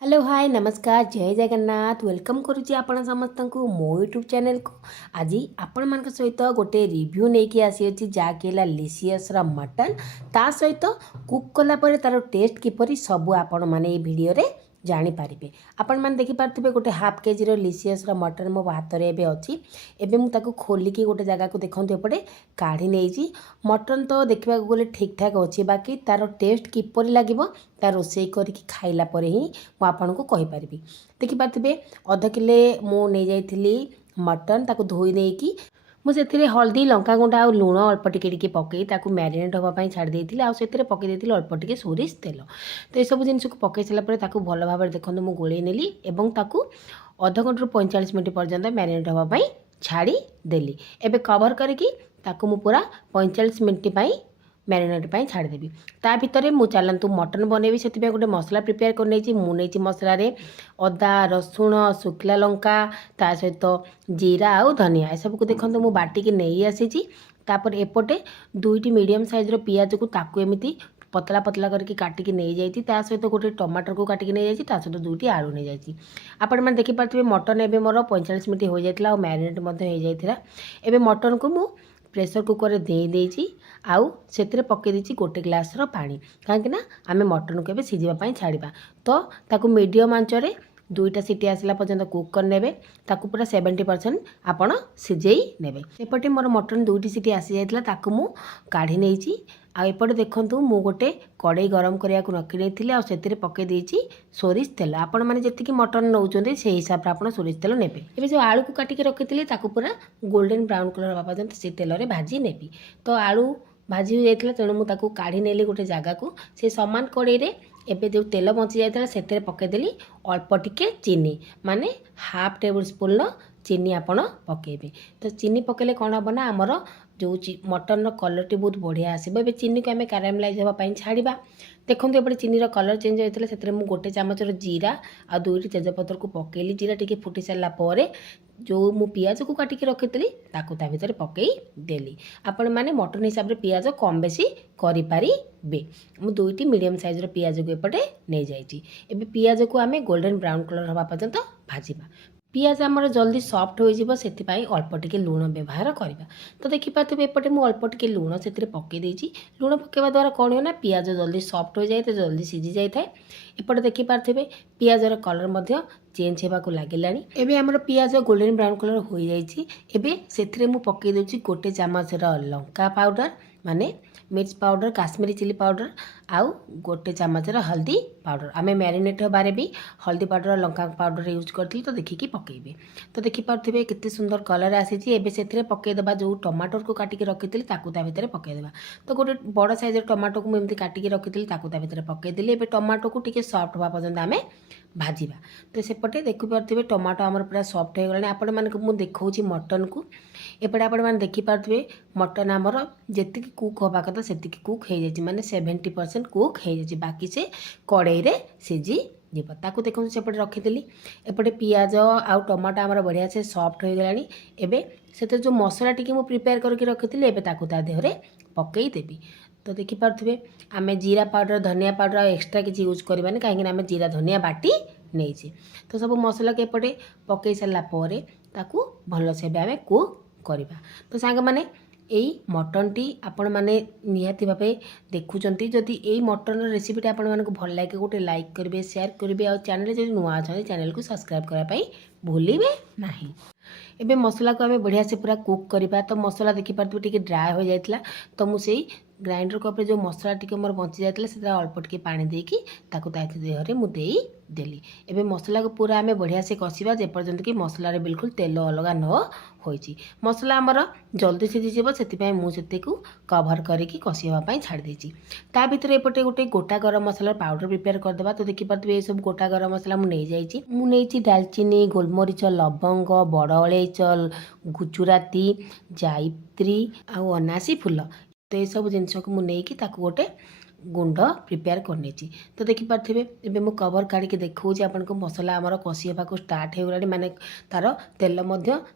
Hello hi नमस्कार जय Jagannath welcome करुच्ची आपण समस्त को मो यूट्यूब चैनल को आज आपण मान सहित गोटे रिव्यू नहीं कि आसी जहाँकि लिसियस मटन ता सहित कुक कलापर तार टेस्ट किपरि सब आपण मैंने भिडियो जानीपारे आपण मैंने देखिपारे गोटे हाफ केजी लिसियस मटन मो हाथ में एवं अच्छी एवं मुझे खोलिकी गोटे जगह को देखते एपटे काढ़ी नहीं मटन तो देखा गले ठीक ठाक अच्छी बाकी तार टेस्ट किपर लगे तार रोसे करके खाइला पर ही मुझे को कहीपरि देखिपारे अध किले मुझे मटन ताको धोई नहीं मुझे हल्दी लंका गुंडा आ लुण अल्प टिके पकई ताकू मैरिनेट हाँपाई छाड़ी देती आउ से पकई अल्प टिके सोरिष तेल तो ये सब जिनस को पकई सारापर भल भाव देखो मुझे गोल नेली और ताकू अध घंटे 45 मिनट पर्यंत मैरिनेट हाँपाई छाड़ी देली एबे कवर करके ताकू पूरा 45 मिनट मैरिनेट छाड़देवी ता भितर मु चलतु मटन बनैबी से गोटे मसला प्रिपेयर कर मुझे मसला अदा रसुण शुखला लंका ता सहित जीरा आउ धनिया ए सब को देखो मुझे बाटिकी नहीं आसी तापर एपटे दुईटी मीडियम साइज पियाज को ताकू एमती पतला पतला करके काटिकी नहीं जाती ता सहित गोटे टमाटर को काटिकी नहीं जाती ता सहित दुईटी आलू नहीं जाती आपण मैंने देखिपारे मटन एवं मोर 45 मिनट हो जाता और मैरिनेट हो जाता एवं मटन को मु प्रेसर कुकर दे देची आउ से पकई देची गोटे ग्लास पानी कहीं आम मटन को सीझापी छाड़ा तो ताकू मीडियम आंचरे दुईटा सीटी आसला पर्यंत कुक करने ताकू पूरा 70% आपण सीझे ने एपटे मोर मटन दुईटी सीटी आसी जाता ताकू मु काढ़ी नहीं आउपटे देखूँ मु गोटे कड़ई गरम करने को रखी नहीं आते पकई देती सोरिष तेल आपण मैंने जी मटन नौकरी से हिसाब से आप सोरिष तेल ने जो आलू को काटिकी रखी पूरा गोल्डन ब्राउन कलर हवा पर्यंत से तेल में भाजी नेबी तो आलू भाजी हो जाता तेणु मुझे काढ़ी नेली गोटे जगह को से सामान कड़े एबे जो तेल बची जाता से पकईदेली अल्प टिके चीनी माने हाफ टेबल स्पून चीनी आपण पकेबे तो चीनी पकेले कौन हम ना आमर जो मटन कलर बहुत बढ़िया आसो ए चीनी को आम कारामेलाइज हाँपाई छाड़ा देखो ये चीनी कलर चेंज होता है से गोटे चामच जीरा आ दुईटी तेजपतर को पकेली जीरा टी फुटी सारापर जो मु पियाज को काटिकी रखी ताकू ता भीतर पकई देली आपण मैंने मटन हिसाब से पियाज कम बेसी करें मु दुईटी मीडियम साइज पियाज को एपटे नहीं जाइए एबे पियाज को आम गोल्डन ब्राउन कलर हवा पर्यंत भाजवा पियाज आमर जल्दी सफ्ट हो से अल्प टिके लुण व्यवहार करवा तो देखिपारे एपटे मुझे अल्प टिके लुण से पकई लुण पकेवा द्वारा कौन हो ना पियाज जल्दी सफ्ट हो जाए तो जल्दी सीझी जाए एपटे देखिपारे पियाजर कलर चेंज होगा लगे एबे आमर पियाज गोल्डन ब्राउन कलर हो जाए से पकई दूसरी गोटे चामच लंका पाउडर माने मिर्च पाउडर काश्मीरी चिली पाउडर आउ गोटे चामच हल्दी पाउडर आम मैरिनेट बारे भी हल्दी पाउडर लंका पाउडर यूज करती तो देखिकी पकेबे तो देखिपारे केते सुंदर कलर आसी एबे से पकईदेवा जो टमाटर को काटिकी रखी ताकू ता भितर पकईदेवा तो गोटे बड़ साइज टमाटो को मुझे काटिकी रखी ताकू ता भितर पकईदेली एबे टमाटो को टिके सफ्ट हवा पर्यंत आम भाजवा तो सेपटे देखिपारे टमाटो आमर पूरा सफ्ट हो गलानी आपण मानक मु देखौछि मटन को एपटे आपण माने देखिपारे मटन आमर जेति कुक हवा कथा सेति कुक हो जाए माने 70% कुक हो जाए बाकी से कड़ई रे सीझी जीव ताकू देखो सेपटे रखीदेली एपटे पियाज आउ टमाटो आमर बढ़िया से सफ्ट हो गलानी एबे से जो मसला टी मु प्रिपेयर करके रखी एबे ताकू ता देहरे पकई देबी तो देखिपारे आम जीरा पाउडर धनिया पाउडर एक्सट्रा किसी यूज करवानी कहीं आम जीरा धनिया बाटी नहीं तो सब मसला के एपटे पकई सारापर ताकू भल से आम कुक करवा तो सांग माने यही मटनटी आपण मैंने निहाती भाव देखुंट जदि यही मटन रेसिपीटी आपण मानक भल लगे गोटे लाइक करेंगे शेयर करेंगे और चैनल जो नुआ अच्छा चैनल को सब्सक्राइब करने भूलिए ना एबे मसला को आम बढ़िया से पूरा कुक करवा तो मसला देखिपारे टे ड्राए हो जाता तो मुझे ग्राइंडर कप जो मसला टी मोर बची जाता से अल्प टिके पानी देकी ताकू देहरे मुझे देली एबे मसला को पूरा आम बढ़िया से कषा जेपर्यंत कि मसलार बिल्कुल तेल अलग न होइची मसला आमर जल्दी सीझीज से मुझे कभर करके कषापी छाड़ी ता भीतर एपटे गोटे गोटा गरम मसला पाउडर प्रिपेयर करदेवा तो देखिपारे ये सब गोटा गरम मसला मुझे दालचीनी गोलमरीच लवंग बड़ अलैच गुजराती जायत्री आउ अनासी फूल तो ये सब जिनस को मुझे गोटे गुंड प्रिपेयर करनी तो देखिपारे एबे मु कवर काढ़ी देखा आपन को मसला आमर कषि होगा स्टार्ट हो गलानी माने तार तेल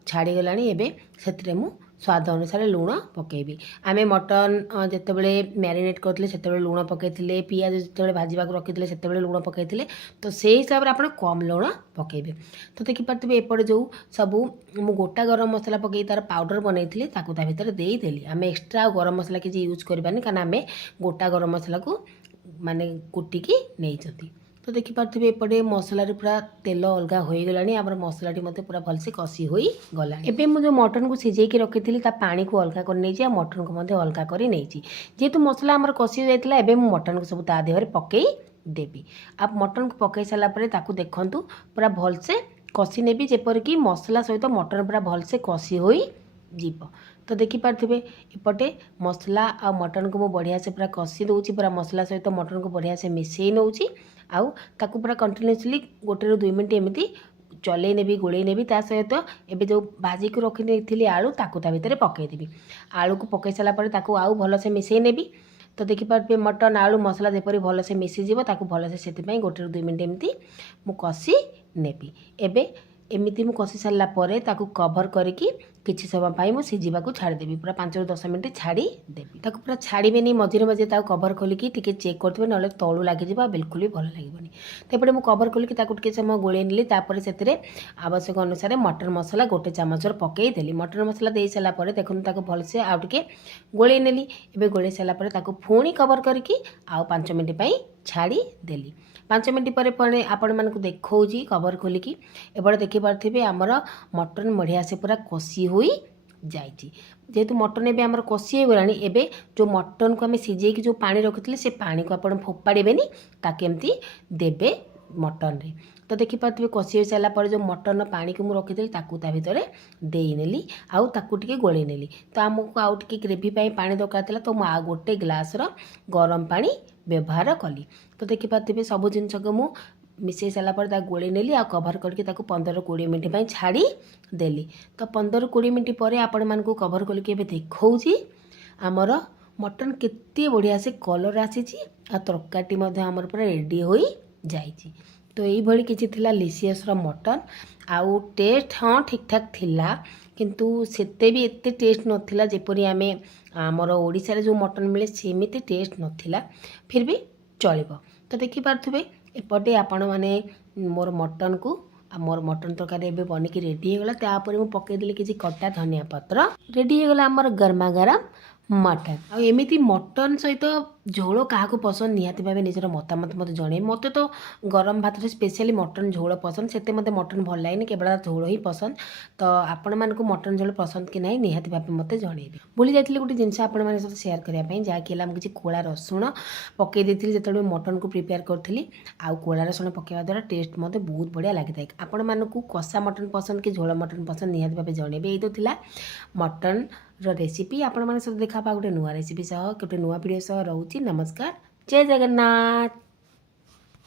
छाड़ीगला एबे से स्वाद अनुसार लुण पकेबी आम मटन जितेबले मैरिनेट करते से लुण पकई पियाज जो भाजवा रखी से लुण पकई तो से हिसाब से आप कम लुण पकेबे। तो देखिपारे एपटे जो सब मु गोटा गरम मसला पकई तार पाउडर बनई भितर देदेली आम एक्सट्रा गरम मसला किसी यूज करवानी कारण आम गोटा गरम मसला को माने कुटिकी नहीं। तो देखिपारे एपटे मसलार पूरा तेल अलग हो गला आम मसलाटी मत पूरा भलसे कषि हो गला। एवं मुझे मटन को सिझेकी रखी थी पानी को अलग कर नहीं मटन को अलग कर नहीं जेहेतु मसला आमर कषि हो जाता है मटन को सब ता देहरे पकई देवी। आप मटन को पकई सारापर देखु पूरा भलसे कषि नेबी जेपरिक मसला सहित मटन पूरा भलसे कषि हो जीव। तो देखिपारे एपटे मसला आ मटन को बढ़िया से पूरा कषि दूसरी पूरा मसला सहित मटन को बढ़िया से मिसई नौची आउ ताकू पूरा कंटिन्यूअसली 1 ରୁ 2 मिनट एमती चलई नेबी गोलई नेबी ता सहित एबे जो भाजी को रखी नहीं आलू ताकू ता भितर पकईदेवी। आलू को पकई सारापर ताकू आउ भलसे मिसई नेबी। तो देखिपारे मटन आलू मसला जेपरी भलसे मिसीज ताकू भलसे से 1 ରୁ 2 मिनट एमती मु कषि नेबी। एबे एमती मु कषि सारा पर ताकू कभर करके किसी समय मुझे सिझा छाड़देवी पूरा 5 ରୁ 10 मिनट छाड़देवी ताकू पूरा छाड़बेनि मझे मझे कभर खोलिकी टी चेक करेंगे ना तलू लगे बिल्कुल भी भल लगे। तो ये मुझे कभर खोलिकी टे समय गोल नेली से आवश्यक अनुसार मटन मसला 1 चामच पकईदेली। मटन मसला दे सारापर देखो भलसे आउ टे गोल नेली एवं गोल सारापर पुणी कभर करके आउ 5 मिनट छाड़देली। 5 मिनट पर आपण मानक देखा कभर खोलिकी एपटे देखिपारे आमर मटन बढ़िया से पूरा कषि हो जाइए। जेहेतु मटन एवं आमर कषि हो गला एबे जो मटन को आम सिझेकी जो पानी रखी से पानी को आप फोपाड़ेनि ताकि एमती देवे मटन रे। तो देखिपारे कषि हो सारापर जो मटन पानी को मुझे रखी ताकू ता भितर देनेली आउ ताकू टिके गोलई नेली। तो आमको आउ टिके ग्रेवी पानी दरकार था तो मुझे 1 ग्लास गरम पानी व्यवहार कली। तो देखिपारे सब जिनस को मु मिसई सारापर गोलई नेली आ कभर करके 15 ରୁ 20 मिनट छाड़देली। तो 15 ରୁ 20 मिनट पर आपण मानक कभर करके देखा आमर मटन केते बढ़िया से कलर आसी आ तरकारी आमर पूरा रेडी हो जाइए। तो ये किसी थिला लिसियस मटन आउ टेस्ट हाँ ठीक ठाक थिला किंतु सेते भी एते टेस्ट नथिला जेपरी आमे आमर ओडिशा रे जो मटन मिले सेमिति टेस्ट नथिला फिर भी चलिबो। तो देखि पारथुबे एपटे आपण माने मोर मटन को मोर मटन तरकारी एबे बनिकी रेडी हो गला। तापर मु पकई देली किछि कटा धनिया पत्र रेडी हो गला आमर गरमा गरम मटन। आ एमिति मटन सहित झोल क्या पसंद निहाती भाव निजर मतामत मत जन मत तो गरम भात स्पेशली मटन झोल पसंद से मत मटन भल लगे केवल झोल ही पसंद। तो आपण मानक मटन झोल पसंद कि नहीं निहाती भाव मत जनइबे। भूली जाइए गोटे जिनस आपण मैंने सहित सेयार करने जहाँकि किसी कोला रसुण पकई देती जो मटन को प्रिपेयर करी आउ कोला रसुण पकड़ा द्वारा टेस्ट मत बहुत बढ़िया लगी था। आपण मानक कषा मटन पसंद कि झोल मटन पसंद निहाती भाव जनइबे। ये तो थिला मटन रेसिपी आपण माने सब देखा गोटे नुआ रेसिपी सह गोटे नुआ वीडियो सह रहूची। नमस्कार, जय जगन्नाथ।